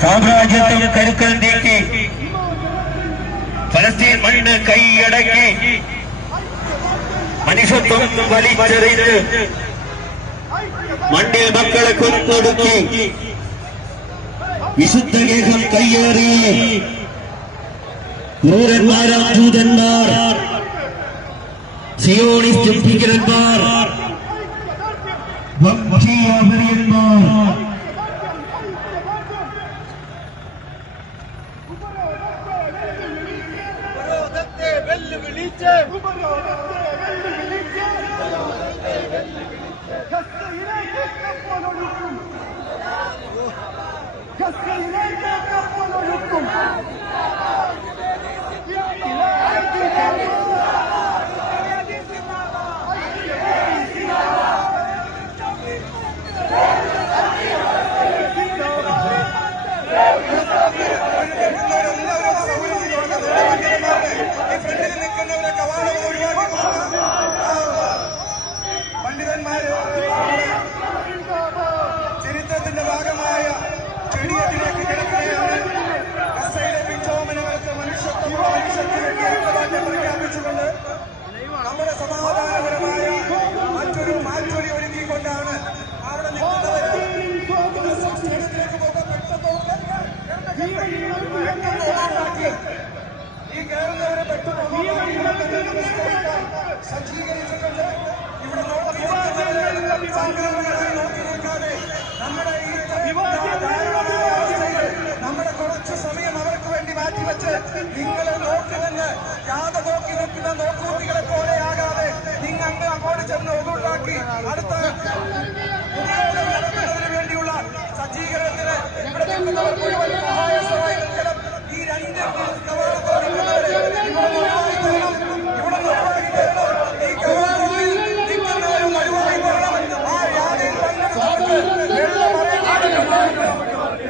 സാമ്രാജ്യത്വം കരുക്കൾ നീക്കി ഫലസ്തീൻ മണ്ണ് കൈയടക്കി മനുഷ്യത്വം വലിച്ചെറിഞ്ഞ് മണ്ണിൽ മക്കളെ കൊന്നൊടുക്കി വിശുദ്ധ ഗേഹം കയ്യേറി ക്രൂരന്മാരാം ജൂതന്മാർ, സിയോണിസ്റ്റ് ഭീകരന്മാർ, വംശീയവെറിയന്മാർ വെല്ലുവിളിച്ച് ചരിത്രത്തിന്റെ ഭാഗമായ ചെടിയത്തിലേക്ക് കിടക്കുകയാണ്. ഗസയിലെ വിക്ഷോഭനങ്ങൾക്ക് മനുഷ്യത്വം പ്രഖ്യാപിച്ചുകൊണ്ട് നമ്മുടെ സമാധാനപരമായ മറ്റൊരു മാറ്റൊലി ഒരുക്കിക്കൊണ്ടാണ് അവിടെ നിൽക്കുന്നവര് സ്റ്റേഡിയത്തിലേക്ക് ഈ കയറുന്നവരെ പെട്ടെന്ന് സജ്ജീകരിച്ചിട്ടുണ്ട്. ഇവിടെ സംഘടനകളായി നോക്കി നിൽക്കാതെ നമ്മുടെ ഈ നമ്മുടെ കുറച്ചു സമയം അവർക്ക് വേണ്ടി മാറ്റിവെച്ച് നിങ്ങളെ നോക്കി നിന്ന് യാത നോക്കി നിൽക്കുന്ന നോക്കുകുത്തികളെ പോലെയാകാതെ നിങ്ങൾ അങ്ങോട്ട് ചെന്ന് ഒതുണ്ടാക്കി അടുത്ത നടത്തുന്നതിന് വേണ്ടിയുള്ള സജ്ജീകരണത്തിന് ഇവിടെ നിൽക്കുന്നവർ മുഴുവൻ സഹായസമായി നിൽക്കണം. ഈ രണ്ട് കവാടത്തോടെ നിൽക്കുന്നവരെ ഇവിടെ ഒഴിവാക്കി തരണം, ഇവിടെ ഒഴിവാക്കി തരണം. ഈ കവാടത്തിൽ നിൽക്കുന്നവരും ഒഴിവാക്കി തരണം. ആ യാതയിൽ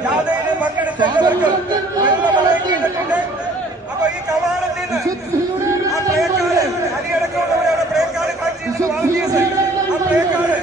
യാതയിലെ പങ്കെടുത്തവർക്ക് വെള്ളം ഇറങ്ങിയിട്ടുണ്ട്. അപ്പൊ ഈ കവാടത്തിൽ നിന്ന് ആ പ്ലേക്കാട് അലിയടക്കമുള്ളവരുടെ പ്ലേക്കാട് കാഴ്ച ആ പ്ലേക്കാട്